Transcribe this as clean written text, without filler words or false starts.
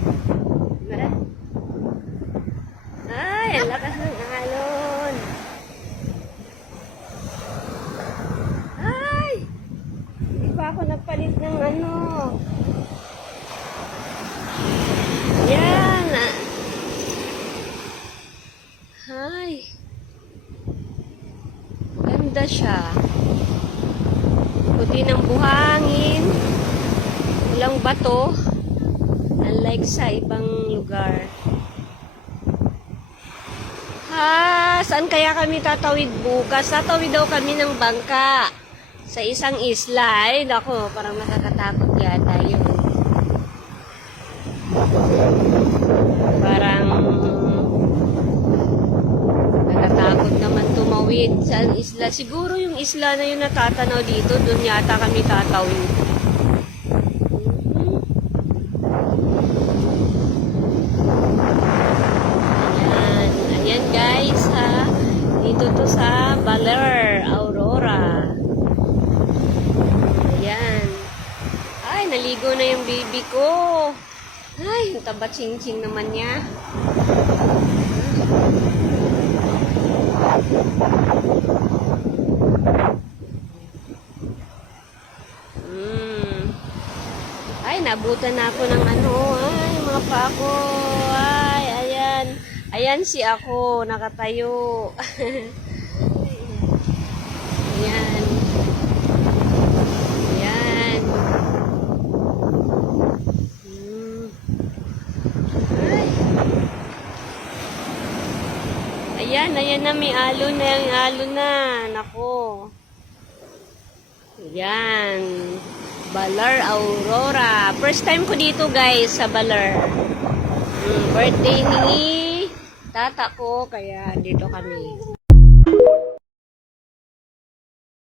Diba? Ay, ang lakas ng alon. Ay! Hindi pa ako nagpalit ng ano. Yan. Ay. Ganda siya. Puti ng buhangin. Walang bato. Unlike sa ibang lugar. Saan kaya kami tatawid bukas? Tatawid daw kami ng bangka sa isang isla. Ay, nako, parang nakakatakot yata yun. Parang nakatakot naman tumawid sa isla. Siguro yung isla na yun natatanaw dito, dun yata kami tatawid. Ayan guys, ha. Dito to sa Baler, Aurora. Ayan. Ay, naligo na yung baby ko. Ay, yung taba ching-ching naman niya. Ay, nabutan na ako ng ano. Ay, mga pa ako. Ay, ayan. Ayan si ako, nakatayo. Ayan. Ayan. Ay. Ayan, ayan na, may alon na, yung alon na. Nako. Ayan. Baler, Aurora. First time ko dito guys, sa Baler. Birthday ni tata ko, kaya dito kami.